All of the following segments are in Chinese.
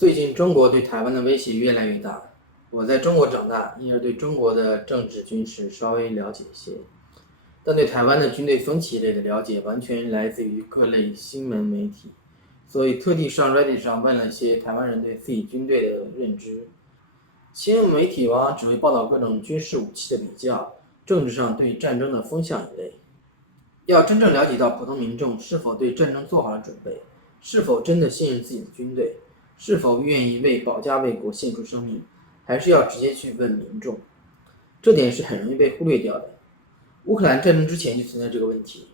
最近中国对台湾的威胁越来越大。我在中国长大，因而对中国的政治军事稍微了解一些，但对台湾的军队风起类的了解完全来自于各类新闻媒体，所以特地上 Reddit 上问了一些台湾人对自己军队的认知。新闻媒体往往只会报道各种军事武器的比较，政治上对战争的风向一类。要真正了解到普通民众是否对战争做好了准备，是否真的信任自己的军队，是否愿意为保家卫国献出生命，还是要直接去问民众。这点是很容易被忽略掉的。乌克兰战争之前就存在这个问题，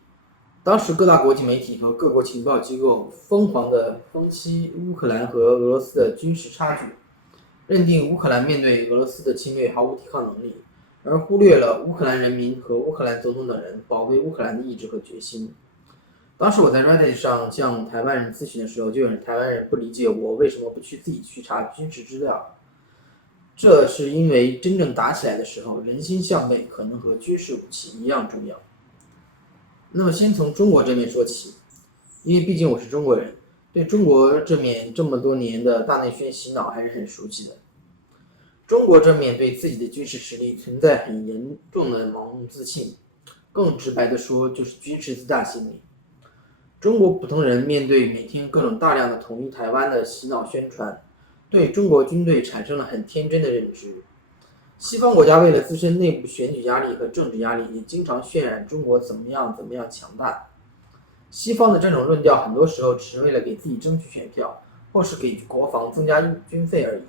当时各大国际媒体和各国情报机构疯狂地分析乌克兰和俄罗斯的军事差距，认定乌克兰面对俄罗斯的侵略毫无抵抗能力，而忽略了乌克兰人民和乌克兰总统等人保卫乌克兰的意志和决心。当时我在 Reddit 上向台湾人咨询的时候，就有台湾人不理解我为什么不去自己去查军事资料。这是因为真正打起来的时候，人心向背可能和军事武器一样重要。那么先从中国这面说起，因为毕竟我是中国人，对中国这面这么多年的大内宣洗脑还是很熟悉的。中国这面对自己的军事实力存在很严重的盲目自信，更直白的说就是军事自大心理。中国普通人面对每天各种大量的统一台湾的洗脑宣传，对中国军队产生了很天真的认知。西方国家为了自身内部选举压力和政治压力，也经常渲染中国怎么样强大。西方的这种论调很多时候只是为了给自己争取选票，或是给国防增加军费而已。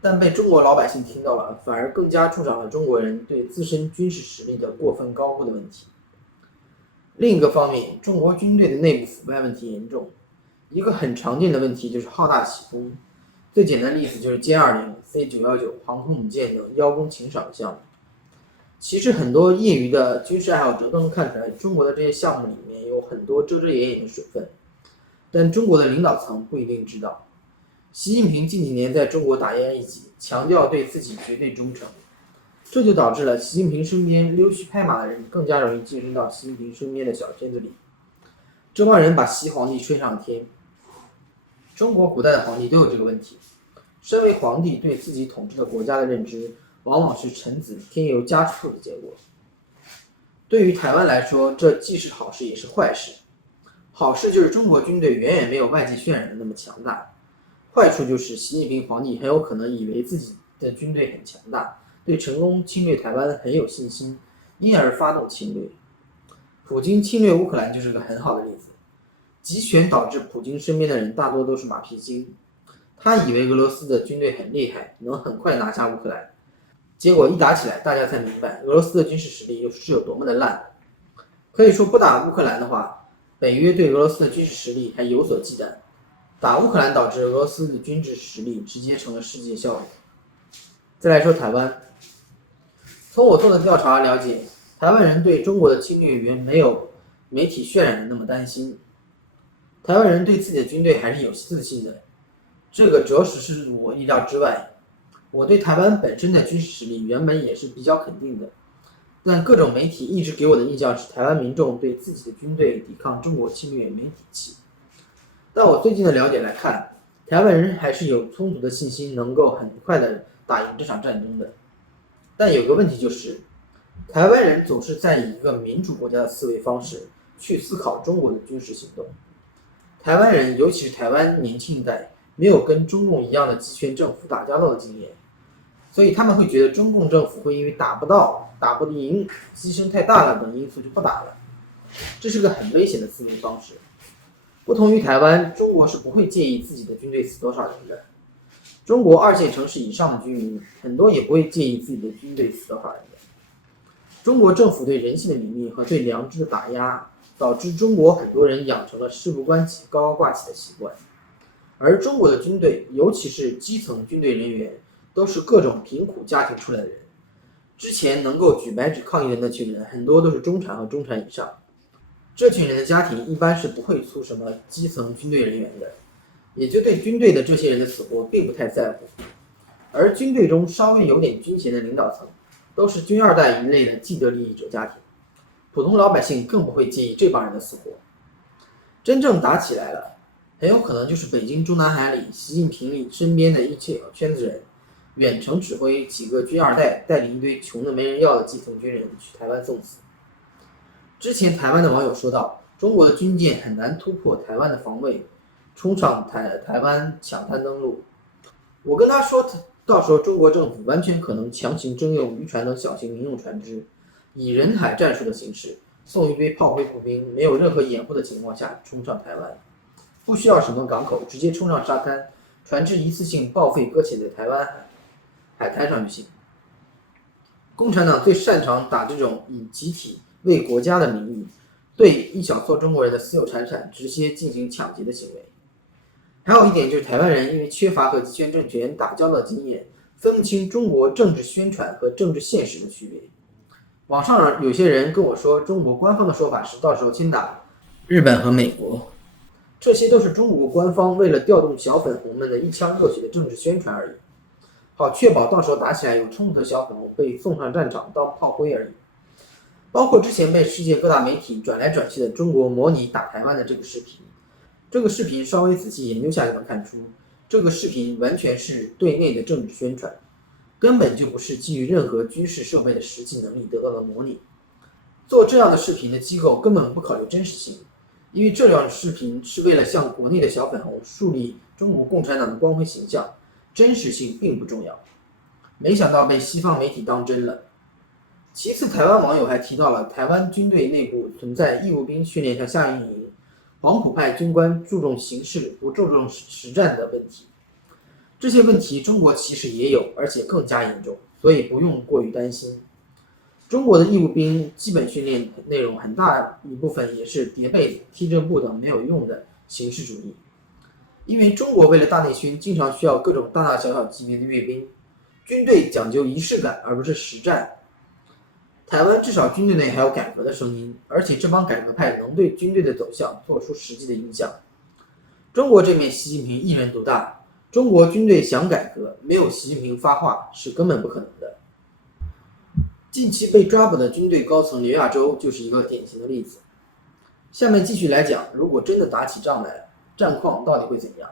但被中国老百姓听到了，反而更加助长了中国人对自身军事实力的过分高估的问题。另一个方面，中国军队的内部腐败问题严重，一个很常见的问题就是好大喜功。最简单的例子就是歼20、C919、航空母舰等邀功请赏的项目。其实很多业余的军事爱好者都能看出来，中国的这些项目里面有很多遮遮掩掩的水分，但中国的领导层不一定知道。习近平近几年在中国打压异己，强调对自己绝对忠诚，这就导致了习近平身边溜须拍马的人更加容易晋升到习近平身边的小圈子里。这帮人把习皇帝吹上天。中国古代的皇帝都有这个问题，身为皇帝对自己统治的国家的认知，往往是臣子添油加醋的结果。对于台湾来说，这既是好事也是坏事。好事就是中国军队远远没有外界渲染的那么强大，坏处就是习近平皇帝很有可能以为自己的军队很强大，对成功侵略台湾很有信心，因而发动侵略。普京侵略乌克兰就是个很好的例子。集权导致普京身边的人大多都是马屁精，他以为俄罗斯的军队很厉害，能很快拿下乌克兰，结果一打起来，大家才明白俄罗斯的军事实力又是有多么的烂。可以说不打乌克兰的话，北约对俄罗斯的军事实力还有所忌惮，打乌克兰导致俄罗斯的军事实力直接成了世界笑话。再来说台湾，从我做的调查了解，台湾人对中国的侵略远没有媒体渲染的那么担心。台湾人对自己的军队还是有自信的，这个着实是我意料之外。我对台湾本身的军事实力原本也是比较肯定的，但各种媒体一直给我的印象是台湾民众对自己的军队抵抗中国侵略没底气。但我最近的了解来看，台湾人还是有充足的信心能够很快的打赢这场战争的。但有个问题就是，台湾人总是在以一个民主国家的思维方式去思考中国的军事行动。台湾人，尤其是台湾年轻一代，没有跟中共一样的集权政府打交道的经验，所以他们会觉得中共政府会因为打不到、打不赢、牺牲太大了等因素就不打了，这是个很危险的思维方式。不同于台湾，中国是不会介意自己的军队死多少人的。中国2线城市以上的居民，很多也不会介意自己的军队死多少人的。中国政府对人性的泯灭和对良知的打压，导致中国很多人养成了事不关己高高挂起的习惯，而中国的军队，尤其是基层军队人员，都是各种贫苦家庭出来的人。之前能够举白纸抗议的那群人，很多都是中产和中产以上。这群人的家庭一般是不会出什么基层军队人员的，也就对军队的这些人的死活并不太在乎。而军队中稍微有点军衔的领导层，都是军二代一类的既得利益者家庭。普通老百姓更不会介意这帮人的死活。真正打起来了，很有可能就是北京中南海里习近平身边的一圈子人，远程指挥几个军二代，带领一堆穷的没人要的基层军人去台湾送死。之前台湾的网友说到，中国的军舰很难突破台湾的防卫，冲上台湾抢滩登陆。我跟他说，到时候中国政府完全可能强行征用渔船等小型民用船只，以人海战术的形式送一堆炮灰步兵，没有任何掩护的情况下冲上台湾，不需要什么港口，直接冲上沙滩，船只一次性报废搁浅在台湾海滩上就行。共产党最擅长打这种以集体为国家的名义，对一小撮中国人的私有财产直接进行抢劫的行为。还有一点就是台湾人因为缺乏和集权政权打交道的经验，分不清中国政治宣传和政治现实的区别。网上有些人跟我说，中国官方的说法是到时候先打日本和美国，这些都是中国官方为了调动小粉红们的一腔热血的政治宣传而已，好确保到时候打起来有冲突的小粉红被送上战场当炮灰而已。包括之前被世界各大媒体转来转去的中国模拟打台湾的这个视频，稍微仔细研究下就能看出，这个视频完全是对内的政治宣传，根本就不是基于任何军事设备的实际能力得到的模拟。做这样的视频的机构根本不考虑真实性，因为这样的视频是为了向国内的小粉红树立中国共产党的光辉形象，真实性并不重要。没想到被西方媒体当真了。其次，台湾网友还提到了台湾军队内部存在义务兵训练像夏令营，黄埔派军官注重形式不注重实战的问题。这些问题中国其实也有，而且更加严重，所以不用过于担心。中国的义务兵基本训练内容很大一部分也是叠被子、踢正步等没有用的形式主义，因为中国为了大内宣，经常需要各种大大小小级别的阅兵，军队讲究仪式感而不是实战。台湾至少军队内还有改革的声音，而且这帮改革派能对军队的走向做出实际的影响。中国这面习近平一人独大，中国军队想改革，没有习近平发话是根本不可能的。近期被抓捕的军队高层刘亚洲就是一个典型的例子。下面继续来讲，如果真的打起仗来，战况到底会怎样？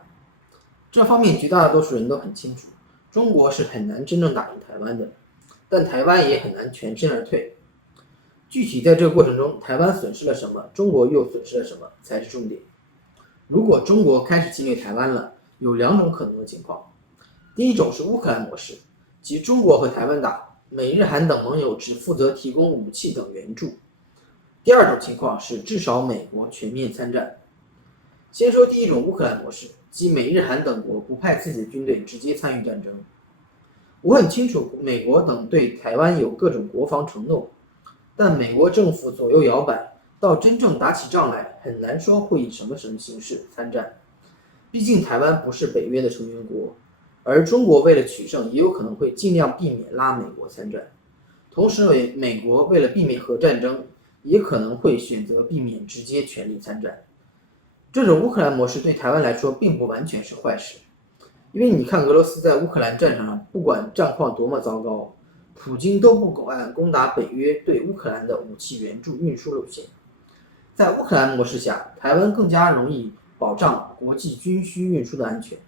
这方面绝大多数人都很清楚，中国是很难真正打赢台湾的，但台湾也很难全身而退。具体在这个过程中，台湾损失了什么，中国又损失了什么才是重点。如果中国开始侵略台湾了，有两种可能的情况。第一种是乌克兰模式，即中国和台湾打，美日韩等盟友只负责提供武器等援助。第二种情况是至少美国全面参战。先说第一种乌克兰模式，即美日韩等国不派自己的军队直接参与战争。我很清楚美国等对台湾有各种国防承诺，但美国政府左右摇摆，到真正打起仗来，很难说会以什么形式参战。毕竟台湾不是北约的成员国，而中国为了取胜，也有可能会尽量避免拉美国参战。同时，美国为了避免核战争，也可能会选择避免直接全力参战。这种乌克兰模式对台湾来说并不完全是坏事，因为你看俄罗斯在乌克兰战场上，不管战况多么糟糕，普京都不敢攻打北约对乌克兰的武器援助运输路线。在乌克兰模式下，台湾更加容易保障国际军需运输的安全。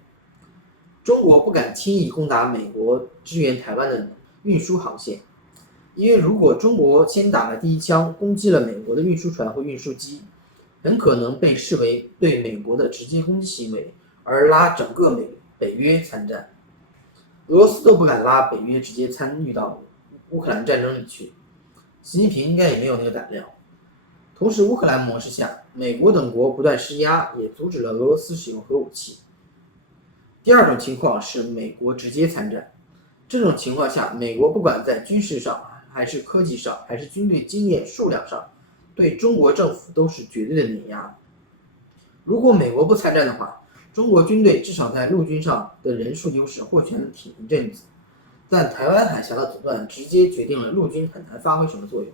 中国不敢轻易攻打美国支援台湾的运输航线，因为如果中国先打了第一枪，攻击了美国的运输船或运输机，很可能被视为对美国的直接攻击行为，而拉整个北约参战。俄罗斯都不敢拉北约直接参与到乌克兰战争里去，习近平应该也没有那个胆量。同时，乌克兰模式下，美国等国不断施压，也阻止了俄罗斯使用核武器。第二种情况是美国直接参战，这种情况下，美国不管在军事上，还是科技上，还是军队经验数量上，对中国政府都是绝对的碾压。如果美国不参战的话，中国军队至少在陆军上的人数优势或许能挺一阵子，但台湾海峡的阻断直接决定了陆军很难发挥什么作用。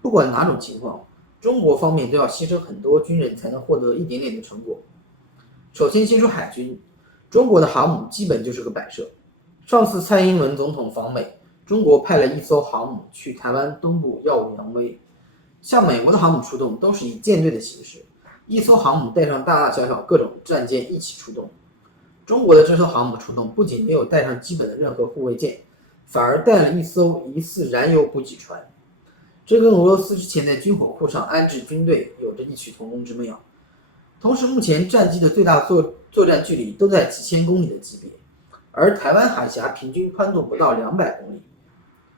不管哪种情况，中国方面都要牺牲很多军人才能获得一点点的成果。首先说海军，中国的航母基本就是个摆设。上次蔡英文总统访美，中国派了一艘航母去台湾东部耀武扬威，向美国的航母出动都是以舰队的形式，一艘航母带上大大小小各种战舰一起出动。中国的这艘航母出动不仅没有带上基本的任何护卫舰，反而带了一艘疑似燃油补给船。这跟俄罗斯之前在军火库上安置军队有着异曲同工之妙。同时，目前战机的最大作战距离都在几千公里的级别，而台湾海峡平均宽度不到200公里。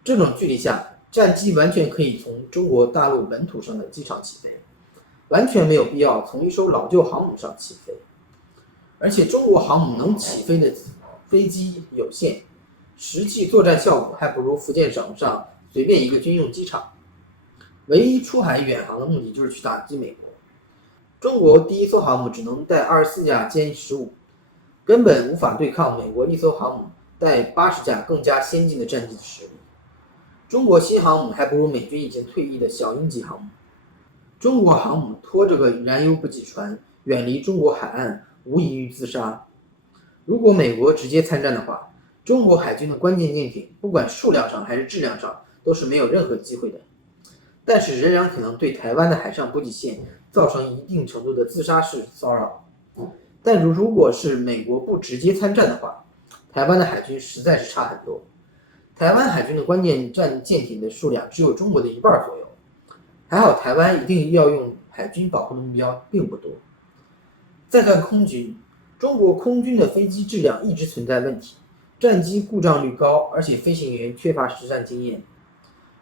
这种距离下，战机完全可以从中国大陆本土上的机场起飞，完全没有必要从一艘老旧航母上起飞。而且中国航母能起飞的飞机有限，实际作战效果还不如福建省上随便一个军用机场。唯一出海远航的目的就是去打击美国。中国第一艘航母只能带24架歼15，根本无法对抗美国一艘航母带80架更加先进的战机的实力。中国新航母还不如美军已经退役的小鹰级航母。中国航母拖着个燃油补给船远离中国海岸，无异于自杀。如果美国直接参战的话，中国海军的关键舰艇不管数量上还是质量上都是没有任何机会的，但是仍然可能对台湾的海上补给线造成一定程度的自杀式骚扰。但如果是美国不直接参战的话，台湾的海军实在是差很多。台湾海军的关键战舰艇的数量只有中国的1半左右，还好台湾一定要用海军保护的目标并不多。再看空军，中国空军的飞机质量一直存在问题，战机故障率高，而且飞行员缺乏实战经验。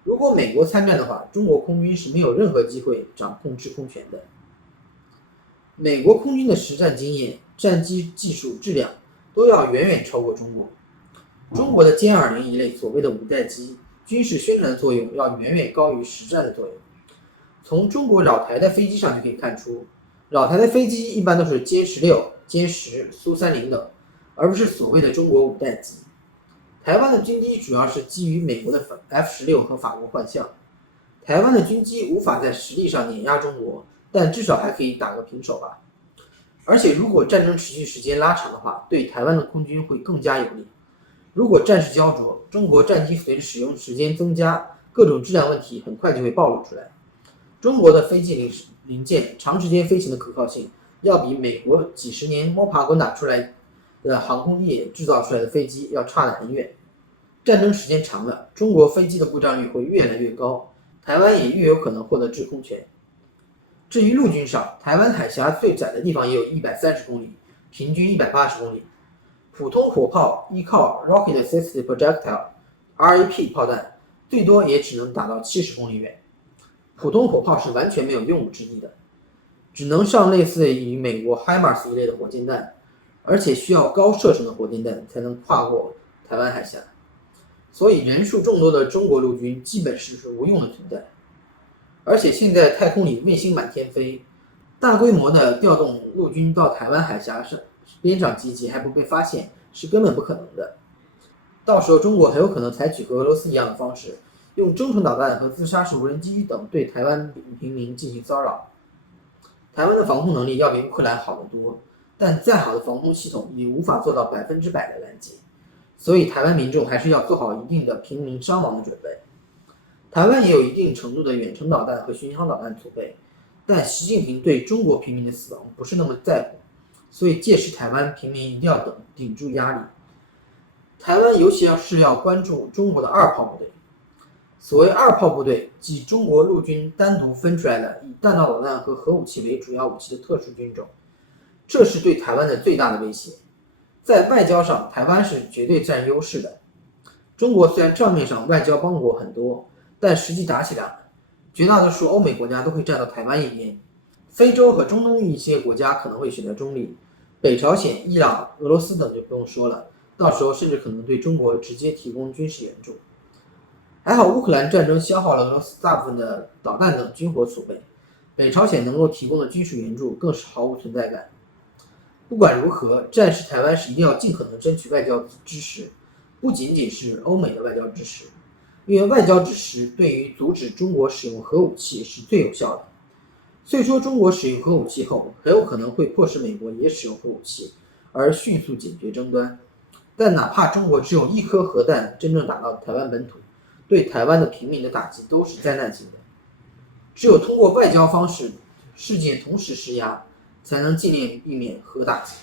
如果美国参战的话，中国空军是没有任何机会掌控制空权的。美国空军的实战经验、战机技术、质量都要远远超过中国。中国的歼20一类所谓的5代机，军事宣传的作用要远远高于实战的作用。从中国扰台的飞机上就可以看出，扰台的飞机一般都是歼16、歼10、苏30等，而不是所谓的中国5代机。台湾的军机主要是基于美国的 F-16和法国幻象。台湾的军机无法在实力上碾压中国，但至少还可以打个平手吧。而且如果战争持续时间拉长的话，对台湾的空军会更加有利。如果战事焦灼，中国战机随着使用时间增加，各种质量问题很快就会暴露出来。中国的飞机零件长时间飞行的可靠性，要比美国几十年摸爬滚打出来的航空业制造出来的飞机要差得很远。战争时间长了，中国飞机的故障率会越来越高，台湾也越有可能获得制空权。至于陆军上，台湾海峡最窄的地方也有130公里，平均180公里。普通火炮依靠 Rocket Assisted Projectile（RAP） 炮弹，最多也只能打到70公里远。普通火炮是完全没有用武之地的，只能上类似于美国 HIMARS 一类的火箭弹，而且需要高射程的火箭弹才能跨过台湾海峡。所以人数众多的中国陆军基本是无用的存在。而且现在太空里卫星满天飞，大规模的调动陆军到台湾海峡边上集结还不被发现，是根本不可能的。到时候中国很有可能采取和俄罗斯一样的方式，用中程导弹和自杀式无人机等对台湾平民进行骚扰。台湾的防空能力要比乌克兰好得多，但再好的防空系统也无法做到100%的拦截，所以台湾民众还是要做好一定的平民伤亡的准备。台湾也有一定程度的远程导弹和巡航导弹储备，但习近平对中国平民的死亡不是那么在乎，所以届时台湾平民一定要顶住压力。台湾尤其是要关注中国的2炮部队。所谓2炮部队，即中国陆军单独分出来的以弹道导弹和核武器为主要武器的特殊军种，这是对台湾的最大的威胁。在外交上，台湾是绝对占优势的。中国虽然账面上外交帮国很多，但实际打起来，绝大多数欧美国家都会站到台湾一边。非洲和中东一些国家可能会选择中立，北朝鲜、伊朗、俄罗斯等就不用说了，到时候甚至可能对中国直接提供军事援助。还好乌克兰战争消耗了俄罗斯大部分的导弹等军火储备，北朝鲜能够提供的军事援助更是毫无存在感。不管如何，战时台湾是一定要尽可能争取外交支持，不仅仅是欧美的外交支持，因为外交支持对于阻止中国使用核武器是最有效的。虽说中国使用核武器后很有可能会迫使美国也使用核武器，而迅速解决争端，但哪怕中国只有1颗核弹真正打到台湾本土，对台湾的平民的打击都是灾难性的。只有通过外交方式事件同时施压，才能尽量避免核打击。